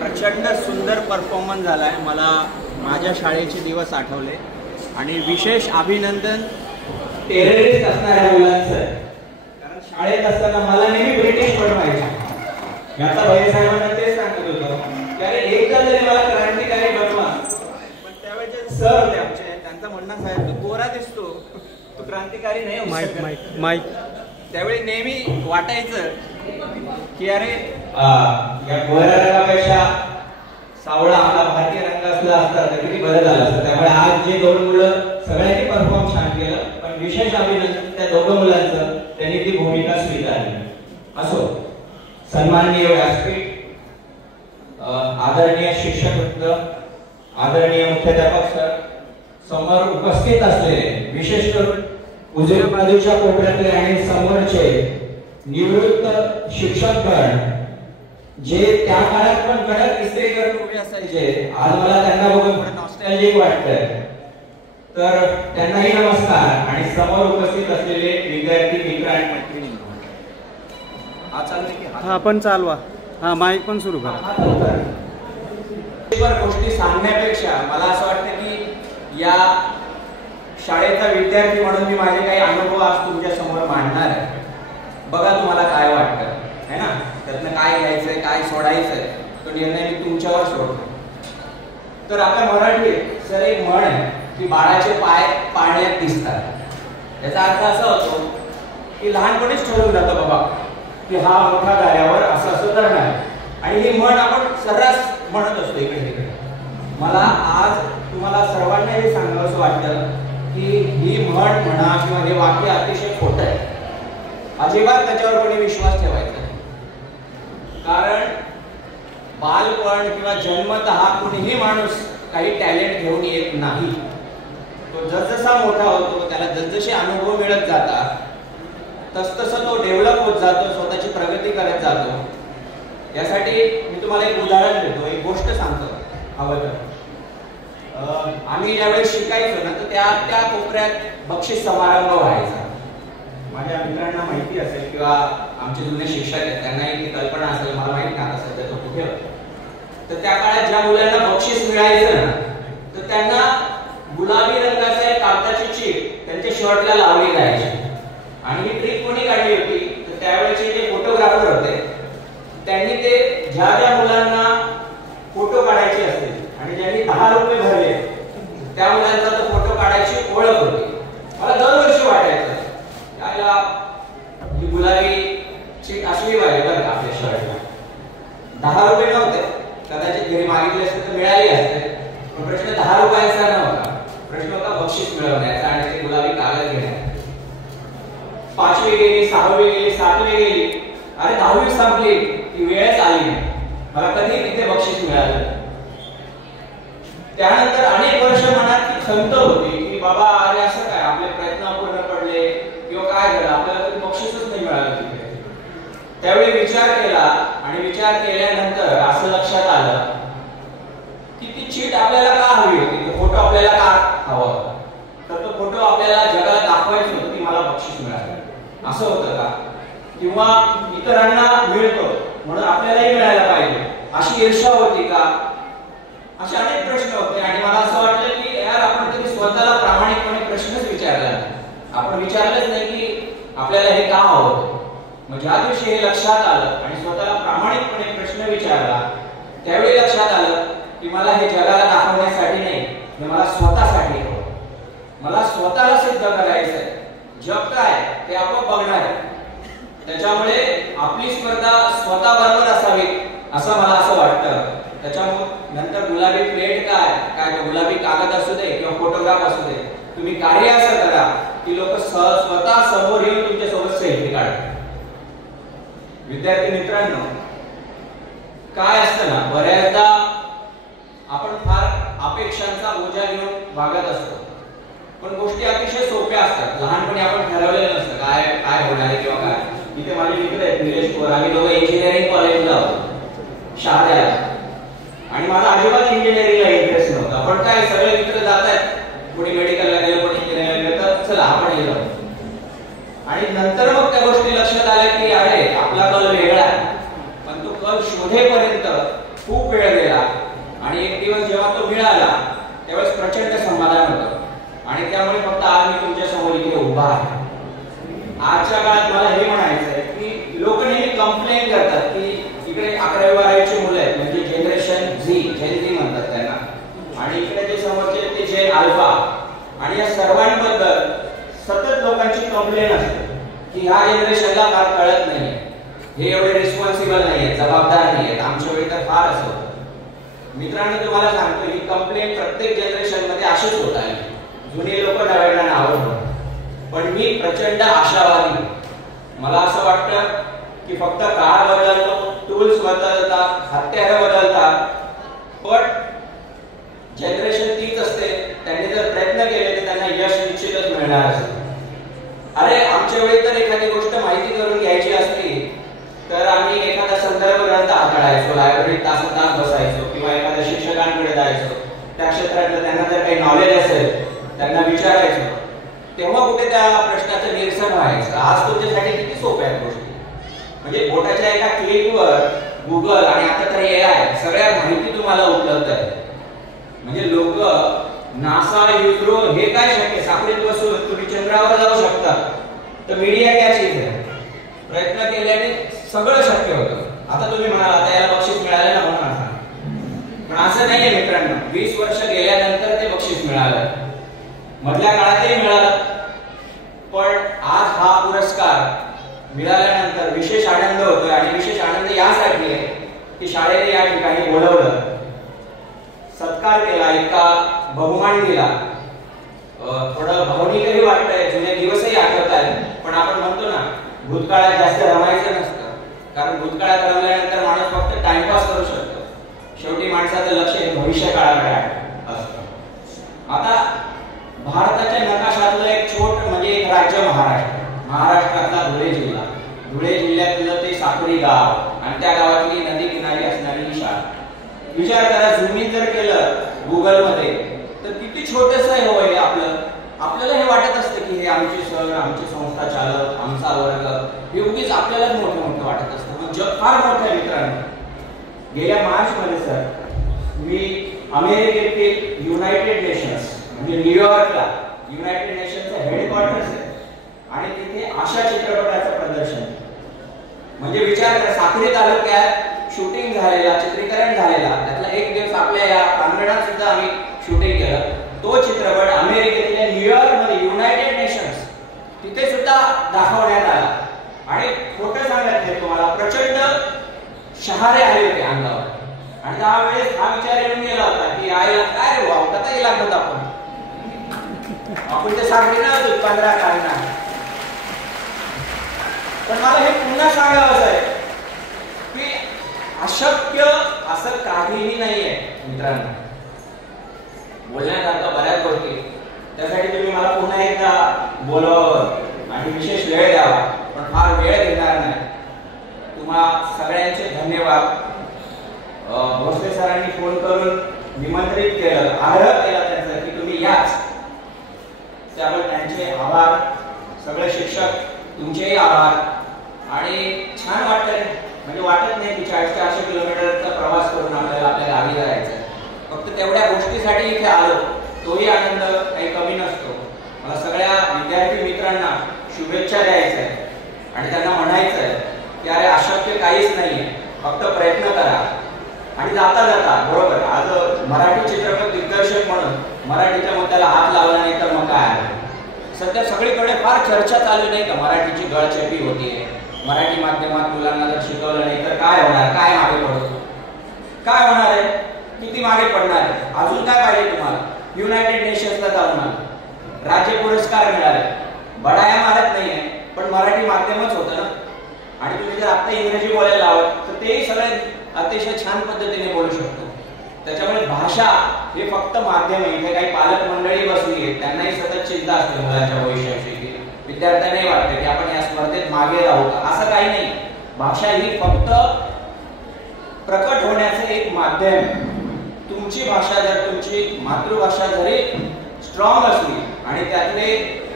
प्रचंड सुंदर परफॉर्मन्स झाला आहे. मला माझ्या शाळेचे दिवस आठवले आणि विशेष अभिनंदन टेररिस्ट असणाऱ्या मुलांचं. कारण शाळेत असताना मला नेहमी ब्रिटिश बनवायचे. याचा भैयासाहेबांना तेच सांगत होतो की अरे एकदा तरी मला क्रांतिकारी बनवा. पण त्यावेळेचे सर होते आमचे, त्यांचं म्हणणं साहेब तू गोरा दिसतो, तू क्रांतिकारी नाही. माईक त्यावेळी नेहमी वाटायचं की अरे या गोऱ्या रंगापेक्षा सावळा आपला भारतीय रंग असला असता तर किती बरं झालं असतं. त्यामुळे आज जे दोन मुलं सगळ्यांनी परफॉर्म छान केलं, पण विशेष अभिनंदन त्या दोघं मुलांचं, त्यांनी ती भूमिका स्वीकारली. असो, सन्माननीय व्यासपीठ, आदरणीय शिक्षक वृंद, आदरणीय मुख्याध्यापक सर, समोर उपस्थित असलेले विशेष करून उजव्या बाजूच्या कोपऱ्यातले आणि समोरचे निवृत्त शिक्षकगण जे त्या काळात पण कडक इस्त्री करून उभे असायचे, आज मला त्यांना बघून थोडं नॉस्टॅल्जिक वाटतंय. तर त्यांनाही नमस्कार. आणि समोर उपस्थित असलेले विद्यार्थी मित्र आणि मैत्रिणी, हा पण चालवा, हा माईक पण सुरू करा. गोष्टी सांगण्यापेक्षा मला असं वाटतं की या शाळेचा विद्यार्थी म्हणून मी माझे काही अनुभव आज तुमच्या समोर मांडणार आहे. बघा तुम्हाला काय वाटतं है ना, त्यातनं काय घ्यायचंय काय सोडायचंय तो निर्णय मी तुमच्यावर सोडतो. तर आता मराठी सर एक म्हण आहे की बाळाचे पाय पाण्यात दिसतात. याचा अर्थ असा होतो की लहानपणीच ठरवून जातं बाबा की हा मोठा झाल्यावर असं असं करणार आहे. आणि ही म्हण आपण सर्रास म्हणत असतो इकडे तिकडे. मला आज तुम्हाला सर्वांना हे सांगावंसं वाटतं की ही म्हण म्हणा किंवा हे वाक्य अतिशय खोटं आहे. अजिबात त्याच्यावर कोणी विश्वास ठेवायचा नाही. कारण बालपण किंवा जन्मतः कुणीही माणूस काही टॅलेंट घेऊन येत नाही. तो जसजसा मोठा होतो, त्याला जसजसे अनुभव मिळत जातात, तसतसं तो डेव्हलप होत जातो, स्वतःची प्रगती करत जातो. यासाठी मी तुम्हाला एक उदाहरण देतो, एक गोष्ट सांगतो. हवं तर आम्ही ज्यावेळेस शिकायचो ना, तर त्या कोपऱ्यात बक्षीस समारंभ व्हायचा. माझ्या मित्रांना माहिती असेल किंवा आमचे जुने शिक्षक आहेत त्यांनाही ती कल्पना असेल, मला माहित नाही आता सध्या तो कुठे होता. तर त्या काळात ज्या मुलांना बक्षीस मिळायचं ना, तर त्यांना गुलाबी रंगाचं एक कागदाची चीट त्यांच्या शर्टला लावली जायची. आणि ही ट्रिक कोणी काढली होती, तर त्यावेळेचे जे फोटोग्राफर होते त्यांनी ते ज्या ज्या मुलांना फोटो काढायचे असतील आणि ज्यांनी 10 रुपये भरले त्या मुलांचा तो फोटो काढायची ओळख होती. मला दरवर्षी वाटायचं याला ही गुलाबी चीट असली पाहिजे बरं का आपल्या शर्टला. 10 रुपये नव्हते, कदाचित घरी मागितले असते तर मिळाली असते, पण प्रश्न 10 रुपयांचा नव्हता. प्रश्न होता बक्षीस मिळवण्याचा आणि ते गुलाबी कागद घेण्याचा. 5वी गेली, 6वी गेली, 7वी गेली, अरे 10वी संपली ती वेळच आली नाही. मला कधी तिथे बक्षीस मिळालं. त्यानंतर अनेक वर्ष मनात ती खंत होती की बाबा अरे असं काय, आपले प्रयत्न अपूर्ण पडले किंवा काय झालं, आपल्याला कधी बक्षीसच नाही मिळालं तिथे. त्यावेळी विचार केला आणि विचार केल्यानंतर असं लक्षात आलं की ती चीट आपल्याला का हवी होती, तो फोटो आपल्याला का हवा होता. तर तो फोटो आपल्याला जगाला दाखवायचं होतं की मला बक्षीस मिळालं असं होतं का, किंवा इतरांना मिळतो म्हणून आपल्यालाही मिळायला पाहिजे अशी ईर्ष्या होती का. असे अनेक प्रश्न होते. आणि मला असं वाटलं की यार आपण तरी स्वतःला प्रामाणिकपणे प्रश्नच विचारला नाही. आपण विचारलंच नाही की आपल्याला हे का हवं. मग ज्या दिवशी हे लक्षात आलं आणि स्वतःला प्रामाणिकपणे प्रश्न विचारला, त्यावेळी लक्षात आलं की मला हे जगाला दाखवण्यासाठी नाही, हे मला स्वतःसाठी हवं. मला स्वतःला सिद्ध करायचं आहे. जग काय ते आपण बघणार आहे. त्याच्यामुळे आपली स्पर्धा स्वतः बरोबर असावी असं मला असं वाटतं. त्याच्यामुळे नंतर गुलाबी प्लेट काय तो गुलाबी कागद असू दे किंवा फोटोग्राफ असू दे, तुम्ही कार्य असं करा की लोक स्वतः समोर येऊन तुमच्या सोबत सेल्फी काढतात. विद्यार्थी मित्रांनो, काय असतं ना, बऱ्याचदा आपण फार अपेक्षांचा बोजा घेऊन वागत असतो, पण गोष्टी अतिशय सोप्या असतात. लहानपणी आपण ठरवलेलं नसतं काय काय होणार आहे किंवा काय. इथे माझे मित्र आहेत निलेश पोर, आम्ही दोघं इंजिनिअरिंग कॉलेजला होतो शहाद्याला, आणि माझा अजिबात इंजिनिअरिंगला इंटरेस्ट नव्हता. पण काय सगळे मित्र जात आहेत, कोणी मेडिकलला गेलं कोणी इंजिनिअरिंगला गेलं, तर चला आपण गेलो. आणि नंतर मग त्या गोष्टी लक्षात आल्या की अरे आपला कल वेगळा आहे, पण तो कल शोधेपर्यंत खूप वेळ आणि त्यामुळे फक्त आज मी तुमच्या समोर इथे उभा आहे. आजच्या काळात मला हे म्हणायचं आहे की लोक नेहमी कंप्लेंट करतात की इकडे 11वी-12वीची मुलं आहेत म्हणजे जनरेशन झी म्हणतात त्यांना, आणि इकडे जे समोरचे ते जेन अल्फा, आणि या सर्वांबद्दल सतत लोकांची कंप्लेंट असते की ह्या जनरेशनला फार कळत नाहीये, हे एवढे रिस्पॉन्सिबल नाहीये, जबाबदार नाहीयेत, आमच्या वेळी तर फार असं होतं. मित्रांनो तुम्हाला सांगतो ही कंप्लेंट प्रत्येक जनरेशन मध्ये अशीच होत आहे. जुने लोक नव्याला आवडतात, पण मी प्रचंड आशावादी. मला असं वाटतं की फक्त काळ बदलतो, टूल्स बदलतात, हत्यारं बदलतात, पण जनरेशन तीच असते. त्यांनी जर प्रयत्न केले तर त्यांना यश निश्चितच मिळणार असते. अरे आमच्या वेळी तर एखादी गोष्ट माहिती करून घ्यायची असली तर आम्ही एखादा संदर्भ ग्रंथ हाताळायचो, लायब्ररीत तास बसायचो किंवा एखाद्या शिक्षकांकडे जायचो, त्या क्षेत्रातलं त्यांना जर काही नॉलेज असेल त्यांना विचारायचो, तेव्हा कुठे त्या प्रश्नाचं निरसन व्हायचं. आज तुमच्यासाठी किती सोप्या आहेत गोष्टी, म्हणजे बोटाच्या एका क्लिकवर गुगल आणि आता तर AI सगळ्या माहिती तुम्हाला उपलब्ध आहे. म्हणजे लोक नासा, इस्रो हे काय शक्य, साखळीत बसून तुम्ही चंद्रावर जाऊ शकता. तर मीडिया काय चीज आहे, प्रयत्न केल्याने सगळं शक्य होतं. आता तुम्ही म्हणाल आता याला बक्षीस मिळालं ना म्हणून असं, पण असं नाहीये मित्रांनो. 20 वर्ष गेल्यानंतर ते बक्षीस मिळालं, मधल्या काळातही मिळालं, पण आज हा पुरस्कार मिळाल्यानंतर विशेष आनंद होतोय. आणि विशेष आनंद यासाठी आहे की शाळेने या ठिकाणी बोलवलं, सत्कार केला, इतका बहुमान दिला. थोडं भावनिकही वाटतंय, जुने दिवसही आठवत आहेत. पण आपण म्हणतो ना भूतकाळात जास्त रमायचं नसतं, कारण भूतकाळात रमल्यानंतर माणूस फक्त टाइमपास करू शकतो. शेवटी माणसाचं लक्ष हे भविष्य काळाकडे असतं. आता भारताच्या नकाशातलं एक छोट म्हणजे एक राज्य महाराष्ट्रातला धुळे जिल्हा. धुळे जिल्ह्यातलं ते साकुरी गाव आणि त्या गावातली नदी किनारी असणारी ही शाळा. विचार करा, झूमिंग जर केलं गुगल मध्ये तर किती छोटंसं आहे होय आपलं. आपल्याला हे वाटत असतं की हे आमचे सर, आमची संस्था चालक, आमचा वर्ग, हे उगीच आपल्यालाच मोठं मोठं वाटत असतं. पण जग फार मोठं आहे मित्रांनो. गेल्या मार्च मध्ये सर मी अमेरिकेतील युनायटेड नेशन्स म्हणजे न्यूयॉर्कला युनायटेड नेशनचं हेडक्वार्टर्स आहे आणि तिथे अशा चित्रपटाचं प्रदर्शन, म्हणजे विचार करा साक्री तालुक्यात शूटिंग झालेला, चित्रीकरण झालेला, त्यातला एक दिवस आपल्या या प्रांगणात सुद्धा आम्ही शूटिंग केलं. तो चित्रपट अमेरिकेतल्या न्यूयॉर्क मध्ये युनायटेड नेशन्स तिथे सुद्धा दाखवण्यात आला. आणि खोटं सांगत नाही तुम्हाला, प्रचंड शहारे आले होते अंगावर. आणि त्यावेळेस हा विचार येऊन गेला होता की आईला काय रे वाव कथा लागत होता आपण ते सांगले ना 15 काढणार. पण मला हे पुन्हा सांगावं आहे की अशक्य असं काहीही नाहीये मित्रांनो. बोलण्यासारखं बऱ्याच गोष्टी, त्यासाठी तुम्ही मला पुन्हा एकदा बोलवावं आणि विशेष वेळ द्यावा, पण फार वेळ घेणार नाही. तुम्हा सगळ्यांचे धन्यवाद. भोसले सरांनी फोन करून निमंत्रित केलं, आग्रह केला त्यांचा की तुम्ही याच, त्यामुळे त्यांचे आभार. सगळे शिक्षक तुमचेही आभार. आणि छान वाटतंय, म्हणजे वाटत नाही की 40-400 किलोमीटरचा प्रवास करून आपल्याला आपल्या गावी जायचं. फक्त तेवढ्या गोष्टीसाठी इथे आलो, तोही आनंद काही कमी नसतो. मला सगळ्या विद्यार्थी मित्रांना शुभेच्छा द्यायच्या आहे आणि त्यांना म्हणायचं आहे की अरे अशक्य काहीच नाहीये, फक्त प्रयत्न करा. आणि जाता जाता बरोबर आज मराठी चित्रपट दिग्दर्शक म्हणून मराठीच्या मुद्द्याला हात लावला नाही तर मग काय आहे. सध्या सगळीकडे फार चर्चा चालू नाही का, मराठीची गळचेपी होतीये, मराठी माध्यमात मुलांना जर शिकवलं नाही तर काय होणार, काय मागे पडतो, काय होणार आहे, किती मागे पडणार आहे. अजून काय पाहिजे तुम्हाला. युनायटेड नेशन्सला जाऊन आला, राज्य पुरस्कार मिळाले, बडाया मारत नाहीये, पण मराठी माध्यमच होतं ना. आणि तुम्ही जर आता इंग्रजी बोलायला लावत तर तेही सगळे अतिशय छान पद्धतीने बोलू शकतो. त्याच्यामुळे भाषा हे फक्त माध्यम आहे. इथे काही पालक मंडळी बसली आहेत, त्यांनाही सतत चिंता असते मुलांच्या भविष्याविषयी. विद्यार्थ्यांनाही वाटते की आपण या स्पर्धेत मागे राहू का, असं काही नाही. भाषा ही फक्त प्रकट होण्याचे एक माध्यम. तुमची भाषा जर, तुमची मातृभाषा जरी स्ट्रॉंग असली आणि त्यातले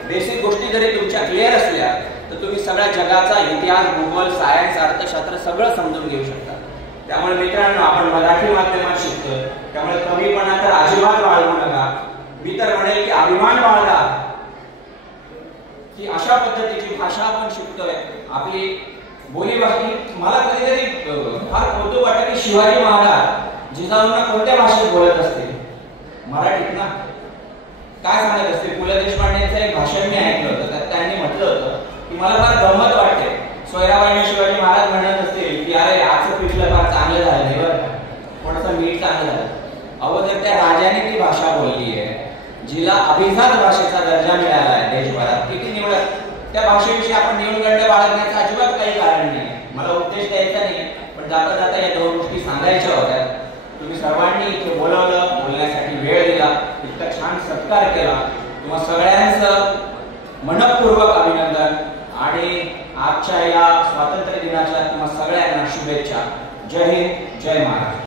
बेसिक गोष्टी जरी तुमच्या क्लिअर असल्या तर तुम्ही सगळ्या जगाचा इतिहास, भूगोल, सायन्स, अर्थशास्त्र सगळं समजून घेऊ शकता. त्यामुळे मित्रांनो, आपण मराठी माध्यमात शिकतोय, त्यामुळे कमीपणा तर अजिबात बाळगू नका. मी तर म्हणेल की अभिमान बाळगा. भाषा आपण शिकतोय, आपली बोली भाषा. मला कधी कधी फार कौतुक वाटतं की शिवाजी महाराज जिजाऊंना कोणत्या भाषेत बोलत असतील? मराठीत ना. काय सांगत असतील? पु ल देशपांडेंचं एक भाषण मी ऐकलं होतं, त्यात त्यांनी म्हटलं होतं की मला फार गंमत वाटते. सोयराबाईंनी शिवाजी महाराज म्हणत असतील की अरे आजचं पिठलं फार चांगलं झालं नाही बरं का, थोडंसं मीठ चांगलं झालं. अहो, जर त्या राजाने ती भाषा बोलली आहे, जिला अभिजात भाषेचा दर्जा मिळाला आहे देशभरात, किती निवडत, त्या भाषेविषयी आपण न्यूनगंड बाळगण्याचं अजिबात काही कारण नाही. मला उपदेश द्यायचा नाही, पण जाता जाता या दोन गोष्टी सांगायच्या होत्या. तुम्ही सर्वांनी इथे बोलवलं, बोलण्यासाठी वेळ दिला, इतका छान सत्कार केला. तुम्हा सगळ्यांचं मनपूर्वक अभिनंदन आणि आजच्या या स्वातंत्र्य दिनाच्या तुम्हा सगळ्यांना शुभेच्छा. जय हिंद, जय महाराष्ट्र.